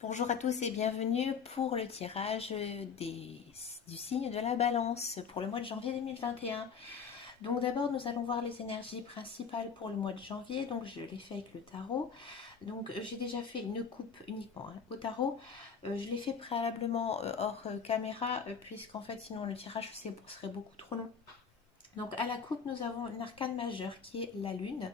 Bonjour à tous et bienvenue pour le tirage du signe de la Balance pour le mois de janvier 2021. Donc d'abord nous allons voir les énergies principales pour le mois de janvier. Donc je l'ai fait avec le tarot. Donc j'ai déjà fait une coupe uniquement au tarot. Je l'ai fait préalablement hors caméra puisqu'en fait sinon le tirage serait beaucoup trop long. Donc à la coupe nous avons une arcane majeure qui est la lune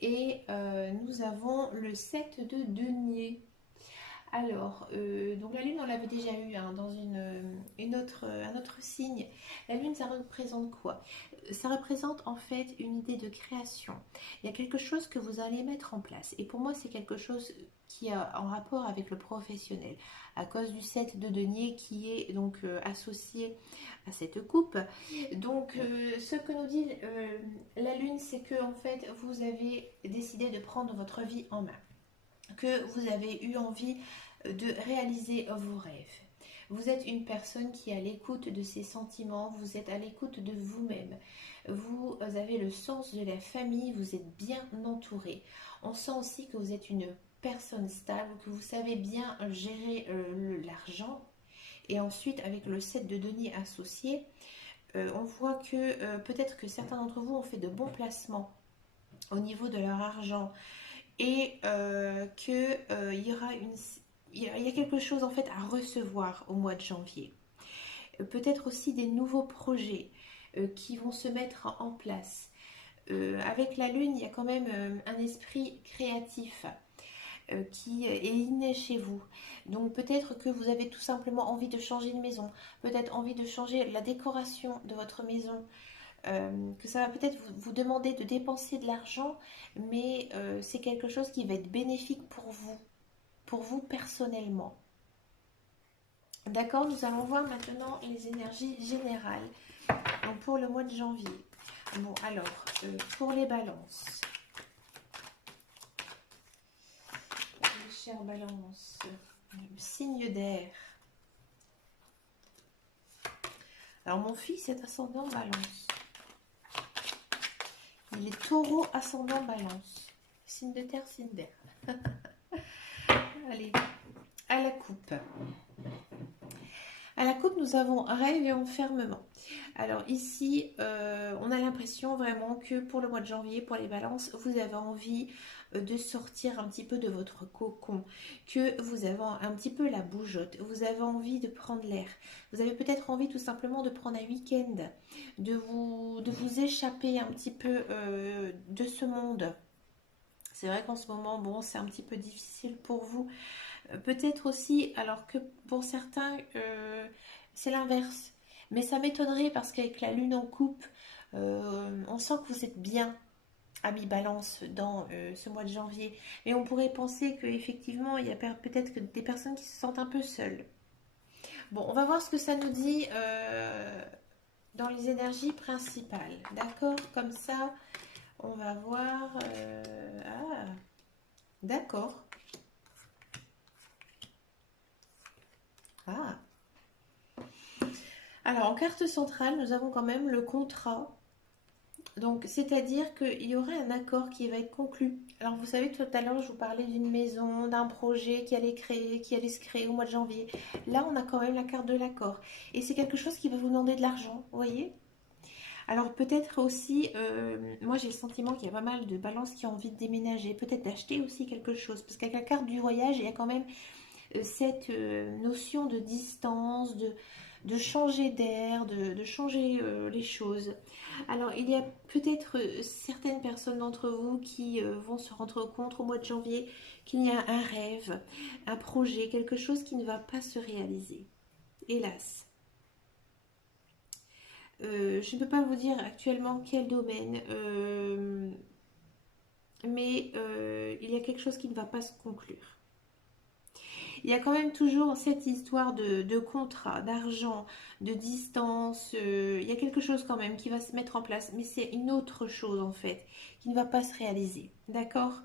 et nous avons le 7 de denier. Alors, donc la Lune, on l'avait déjà eu dans un autre signe. La Lune, ça représente quoi? Ça représente en fait une idée de création. Il y a quelque chose que vous allez mettre en place. Et pour moi, c'est quelque chose qui a en rapport avec le professionnel, à cause du 7 de denier qui est donc associé à cette coupe. Donc, ce que nous dit la Lune, c'est que en fait, vous avez décidé de prendre votre vie en main, que vous avez eu envie de réaliser vos rêves. Vous êtes une personne qui est à l'écoute de ses sentiments, vous êtes à l'écoute de vous-même. Vous avez le sens de la famille, vous êtes bien entouré. On sent aussi que vous êtes une personne stable, que vous savez bien gérer l'argent. Et ensuite, avec le 7 de denier associé, on voit que peut-être que certains d'entre vous ont fait de bons placements au niveau de leur argent et qu'il y aura il y a quelque chose en fait à recevoir au mois de janvier. Peut-être aussi des nouveaux projets qui vont se mettre en place. Avec la lune, il y a quand même un esprit créatif qui est inné chez vous. Donc peut-être que vous avez tout simplement envie de changer de maison, peut-être envie de changer la décoration de votre maison, que ça va peut-être vous demander de dépenser de l'argent, mais c'est quelque chose qui va être bénéfique pour vous personnellement. D'accord, nous allons voir maintenant les énergies générales donc pour le mois de janvier. Bon, alors, pour les balances, les chères balances, signe d'air. Alors, mon fils est ascendant balance. Il est taureau ascendant balance. Signe de terre, signe d'air. Allez, à la coupe. À la coupe, nous avons rêve et enfermement. Alors ici, on a l'impression vraiment que pour le mois de janvier, pour les balances, vous avez envie de sortir un petit peu de votre cocon, que vous avez un petit peu la bougeotte, vous avez envie de prendre l'air, vous avez peut-être envie tout simplement de prendre un week-end, de vous échapper un petit peu de ce monde. C'est vrai qu'en ce moment, bon, c'est un petit peu difficile pour vous. Peut-être aussi, alors que pour certains, c'est l'inverse. Mais ça m'étonnerait parce qu'avec la lune en coupe, on sent que vous êtes bien à mi-balance dans ce mois de janvier. Mais on pourrait penser qu'effectivement, il y a peut-être que des personnes qui se sentent un peu seules. Bon, on va voir ce que ça nous dit dans les énergies principales. D'accord? Comme ça, on va voir... ah, d'accord. Ah. Alors, en carte centrale, nous avons quand même le contrat. Donc, c'est-à-dire qu'il y aurait un accord qui va être conclu. Alors, vous savez, tout à l'heure, je vous parlais d'une maison, d'un projet qui allait se créer au mois de janvier. Là, on a quand même la carte de l'accord. Et c'est quelque chose qui va vous demander de l'argent, vous voyez? Alors, peut-être aussi, moi, j'ai le sentiment qu'il y a pas mal de balances qui ont envie de déménager. Peut-être d'acheter aussi quelque chose. Parce qu'avec la carte du voyage, il y a quand même cette notion de distance, de changer d'air, de changer les choses. Alors, il y a peut-être certaines personnes d'entre vous qui vont se rendre compte au mois de janvier qu'il y a un rêve, un projet, quelque chose qui ne va pas se réaliser. Hélas. Je ne peux pas vous dire actuellement quel domaine, mais il y a quelque chose qui ne va pas se conclure. Il y a quand même toujours cette histoire de contrat, d'argent, de distance. Il y a quelque chose quand même qui va se mettre en place, mais c'est une autre chose en fait, qui ne va pas se réaliser. D'accord?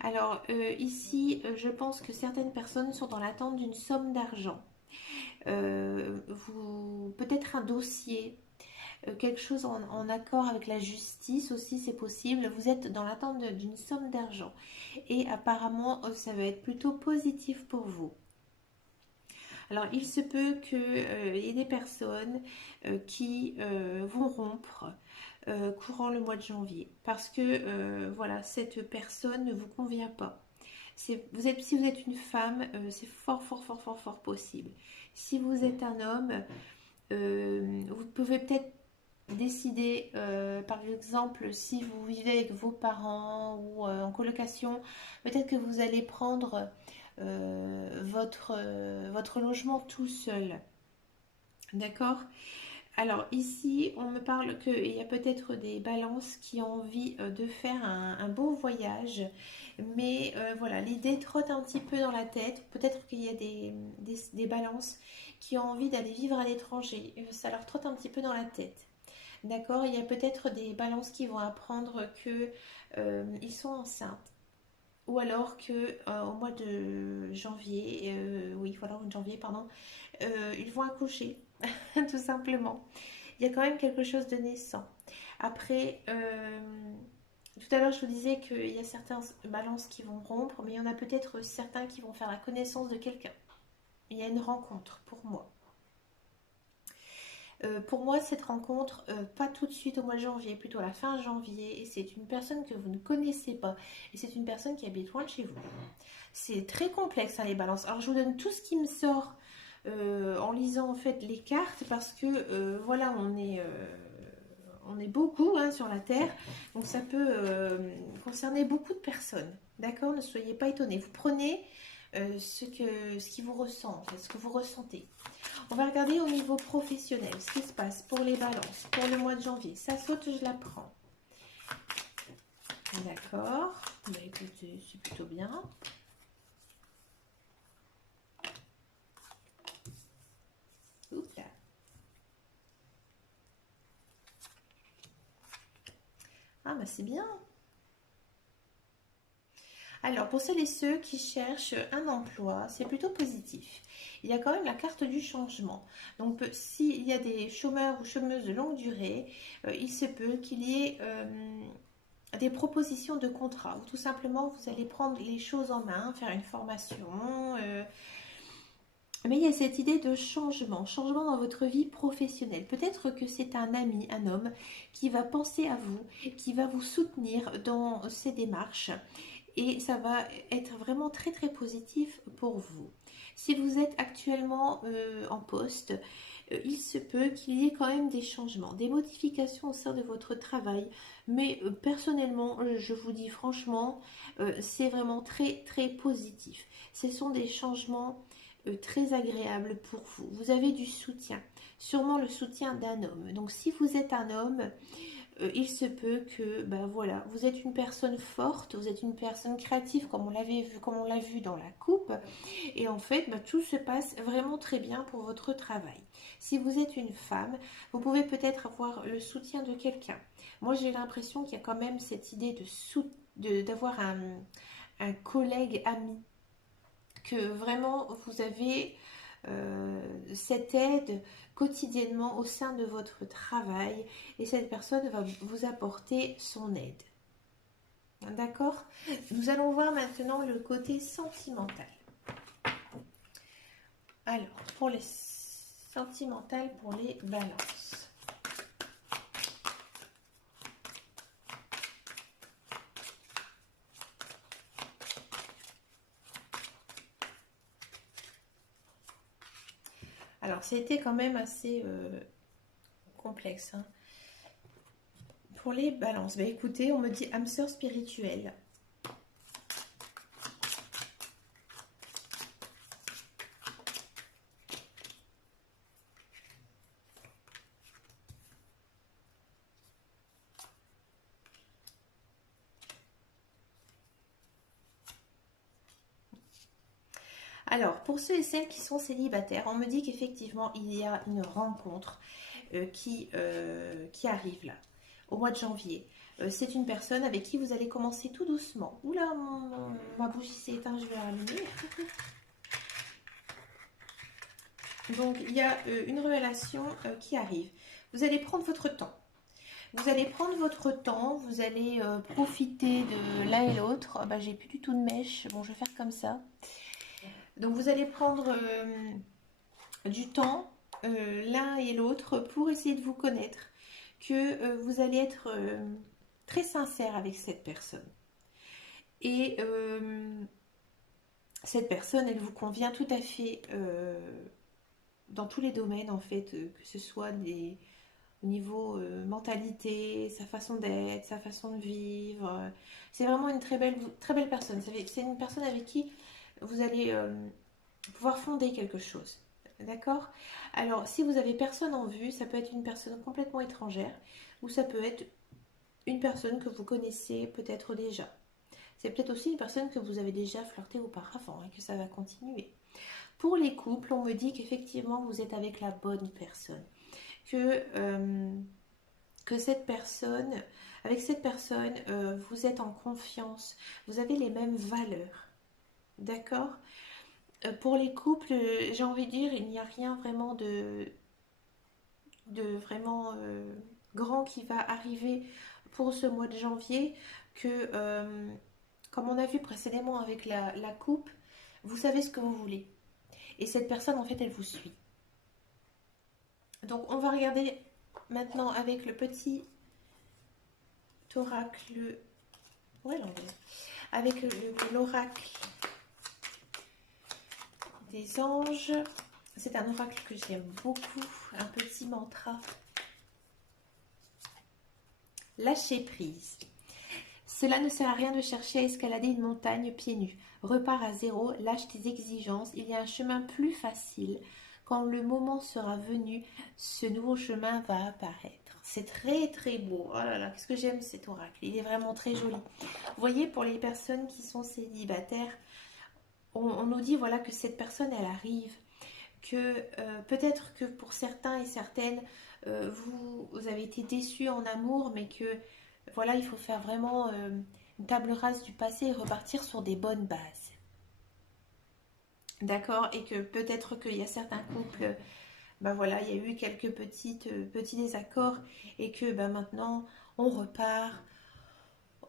Alors ici, je pense que certaines personnes sont dans l'attente d'une somme d'argent. Peut-être un dossier, quelque chose en accord avec la justice aussi, c'est possible. Vous êtes dans l'attente d'une somme d'argent. Et apparemment, ça va être plutôt positif pour vous. Alors, il se peut qu'il y ait des personnes qui vont rompre courant le mois de janvier parce que voilà, cette personne ne vous convient pas. Si vous êtes une femme, c'est fort, fort, fort, fort, fort possible. Si vous êtes un homme, vous pouvez peut-être décider, par exemple, si vous vivez avec vos parents ou en colocation, peut-être que vous allez prendre votre logement tout seul. D'accord? Alors ici, on me parle qu'il y a peut-être des balances qui ont envie de faire un beau voyage, mais voilà, l'idée trotte un petit peu dans la tête. Peut-être qu'il y a des balances qui ont envie d'aller vivre à l'étranger. Ça leur trotte un petit peu dans la tête. D'accord? Il y a peut-être des balances qui vont apprendre que ils sont enceintes. Ou alors que au mois de janvier, oui, voilà, au mois de janvier, pardon, ils vont accoucher, tout simplement. Il y a quand même quelque chose de naissant. Après, tout à l'heure, je vous disais qu'il y a certains balances qui vont rompre, mais il y en a peut-être certains qui vont faire la connaissance de quelqu'un. Il y a une rencontre pour moi. Pour moi, cette rencontre, pas tout de suite au mois de janvier, plutôt à la fin janvier, et c'est une personne que vous ne connaissez pas, et c'est une personne qui habite loin de chez vous. C'est très complexe, hein, les balances. Alors, je vous donne tout ce qui me sort en lisant en fait les cartes, parce que voilà, on est beaucoup hein, sur la Terre, donc ça peut concerner beaucoup de personnes. D'accord? Ne soyez pas étonnés. Vous prenez ce qui vous ressent, en fait, ce que vous ressentez. On va regarder au niveau professionnel ce qui se passe pour les balances, pour le mois de janvier. Ça saute, je la prends. D'accord. Bah, écoutez, c'est plutôt bien. Oups là. Ah bah c'est bien. Alors, pour celles et ceux qui cherchent un emploi, c'est plutôt positif. Il y a quand même la carte du changement. Donc, s'il y a des chômeurs ou chômeuses de longue durée, il se peut qu'il y ait des propositions de contrat. Ou tout simplement, vous allez prendre les choses en main, faire une formation. Mais il y a cette idée de changement, changement dans votre vie professionnelle. Peut-être que c'est un ami, un homme, qui va penser à vous, qui va vous soutenir dans ces démarches et ça va être vraiment très très positif pour vous. Si vous êtes actuellement en poste, il se peut qu'il y ait quand même des changements, des modifications au sein de votre travail, mais personnellement, je vous dis franchement, c'est vraiment très très positif. Ce sont des changements très agréables pour vous. Vous avez du soutien, sûrement le soutien d'un homme. Donc si vous êtes un homme, il se peut que, ben voilà, vous êtes une personne forte, vous êtes une personne créative, comme on l'avait vu, comme on l'a vu dans la coupe, et en fait, ben, tout se passe vraiment très bien pour votre travail. Si vous êtes une femme, vous pouvez peut-être avoir le soutien de quelqu'un. Moi, j'ai l'impression qu'il y a quand même cette idée d'avoir un collègue ami, que vraiment vous avez cette aide quotidiennement au sein de votre travail et cette personne va vous apporter son aide. D'accord? Nous allons voir maintenant le côté sentimental. Alors, pour les sentimentales, pour les balances. Alors, c'était quand même assez complexe. Hein. Pour les balances, bah, écoutez, on me dit âme sœur spirituelle. Alors, pour ceux et celles qui sont célibataires, on me dit qu'effectivement, il y a une rencontre qui arrive là, au mois de janvier. C'est une personne avec qui vous allez commencer tout doucement. Oula, ma bougie s'est éteinte, je vais rallumer. Donc, il y a une relation qui arrive. Vous allez prendre votre temps. Vous allez prendre votre temps, vous allez profiter de l'un et l'autre. Ah bah, j'ai plus du tout de mèche. Bon, je vais faire comme ça. Donc, vous allez prendre du temps, l'un et l'autre, pour essayer de vous connaître, que vous allez être très sincère avec cette personne. Et cette personne, elle vous convient tout à fait dans tous les domaines, en fait, que ce soit au niveau mentalité, sa façon d'être, sa façon de vivre. C'est vraiment une très belle personne. C'est une personne avec qui vous allez pouvoir fonder quelque chose. D'accord? Alors, si vous avez personne en vue, ça peut être une personne complètement étrangère ou ça peut être une personne que vous connaissez peut-être déjà. C'est peut-être aussi une personne que vous avez déjà flirté auparavant et que ça va continuer. Pour les couples, on me dit qu'effectivement vous êtes avec la bonne personne. Que cette personne, avec cette personne, vous êtes en confiance, vous avez les mêmes valeurs. D'accord? Pour les couples, j'ai envie de dire, il n'y a rien vraiment de vraiment grand qui va arriver pour ce mois de janvier que, comme on a vu précédemment avec la coupe, vous savez ce que vous voulez. Et cette personne, en fait, elle vous suit. Donc, on va regarder maintenant avec le petit oracle. Ouais, avec l'oracle des anges. C'est un oracle que j'aime beaucoup. Un petit mantra. Lâcher prise. Cela ne sert à rien de chercher à escalader une montagne pieds nus. Repars à zéro, lâche tes exigences. Il y a un chemin plus facile. Quand le moment sera venu, ce nouveau chemin va apparaître. C'est très très beau. Oh là là, qu'est-ce que j'aime cet oracle. Il est vraiment très joli. Vous voyez, pour les personnes qui sont célibataires, on nous dit voilà que cette personne, elle arrive. Que peut-être que pour certains et certaines, vous avez été déçus en amour, mais que voilà, il faut faire vraiment une table rase du passé et repartir sur des bonnes bases. D'accord? Et que peut-être qu'il y a certains couples, ben voilà, il y a eu quelques petits désaccords et que ben maintenant on repart.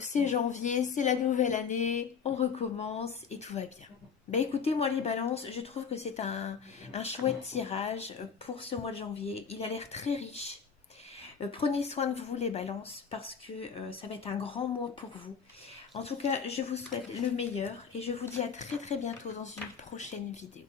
C'est janvier, c'est la nouvelle année, on recommence et tout va bien. Ben écoutez, moi les balances, je trouve que c'est un chouette tirage pour ce mois de janvier. Il a l'air très riche. Prenez soin de vous les balances parce que ça va être un grand mois pour vous. En tout cas, je vous souhaite le meilleur et je vous dis à très très bientôt dans une prochaine vidéo.